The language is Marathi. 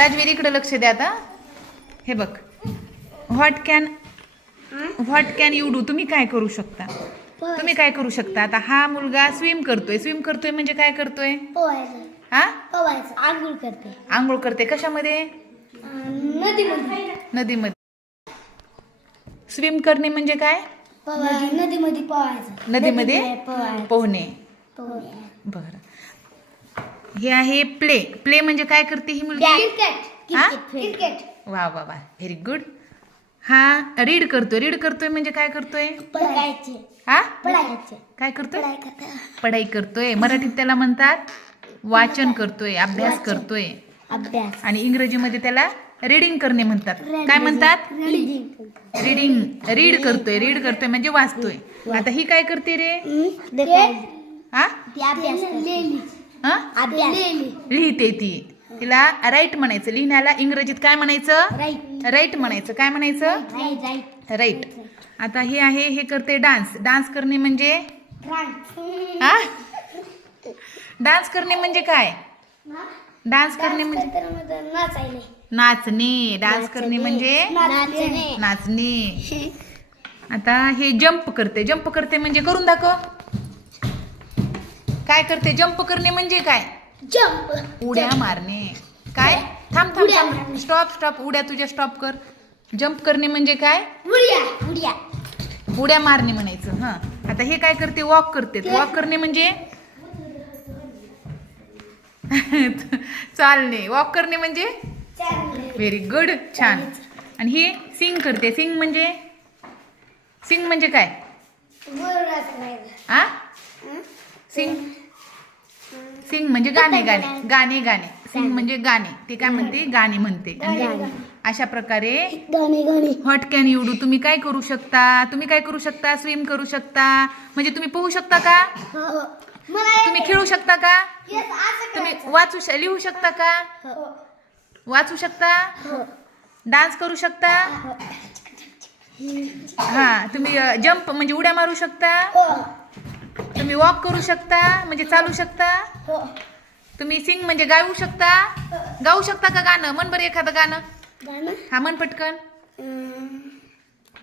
राजवीर इकडे लक्ष द्या आता. हे बघ, व्हॉट कॅन यू डू, तुम्ही काय करू शकता, तुम्ही काय करू शकता. आता हा मुलगा स्विम करतोय म्हणजे काय करतोय, हा आंघोळ करते. आंघोळ करते. कशामध्ये, नदीमध्ये. स्विम करणे म्हणजे काय, नदीमध्ये पोहायचं. नदीमध्ये पोहणे. बर. हे आहे प्ले म्हणजे काय करते ही मुलगी, क्रिकेट. वा वा वा, व्हेरी गुड. हा रीड करतोय म्हणजे काय करतोय, हा काय करतोय, पढाई करतोय. मराठीत त्याला म्हणतात वाचन करतोय, अभ्यास करतोय. आणि इंग्रजीमध्ये त्याला रीडिंग करणे म्हणतात. काय म्हणतात, रीड करतोय म्हणजे वाचतोय. आता ही काय करते रे, हा लिहिते ती. तिला राईट म्हणायचं, लिहिण्याला इंग्रजीत काय म्हणायचं, राईट म्हणायचं. काय म्हणायचं, राईट. आता हे आहे, हे करते डान्स करणे म्हणजे, हा डान्स करणे म्हणजे काय, डान्स करणे म्हणजे नाचणे. डान्स करणे म्हणजे नाचणे. आता हे जंप करते म्हणजे करून दाखव. काय करते, जंप करणे म्हणजे काय, उड्या मारणे. काय, थांब स्टॉप, उड्या तुझ्या स्टॉप कर. जंप करणे म्हणजे काय, उड्या मारणे म्हणायचं. हा. आता हे काय करते, वॉक करणे म्हणजे चालणे. वॉक करणे म्हणजे, व्हेरी गुड, छान. आणि ही सिंग करते. सिंग म्हणजे काय, आ सिंग म्हणजे गाणे. सिंग म्हणजे गाणे. ते काय म्हणते, गाणे म्हणते. अशा प्रकारे व्हॉट कॅन यू डू, तुम्ही काय करू शकता, स्विम करू शकता म्हणजे तुम्ही पोहू शकता का, तुम्ही खेळू शकता का, तुम्ही लिहू शकता का, वाचू शकता, डान्स करू शकता, हा तुम्ही जंप म्हणजे उड्या मारू शकता, तुम्ही वॉक करू शकता म्हणजे चालू शकता, तुम्ही सिंग म्हणजे गाऊ शकता का गाणं. म्हण बरं एखादं गाणं, हा म्हण पटकन.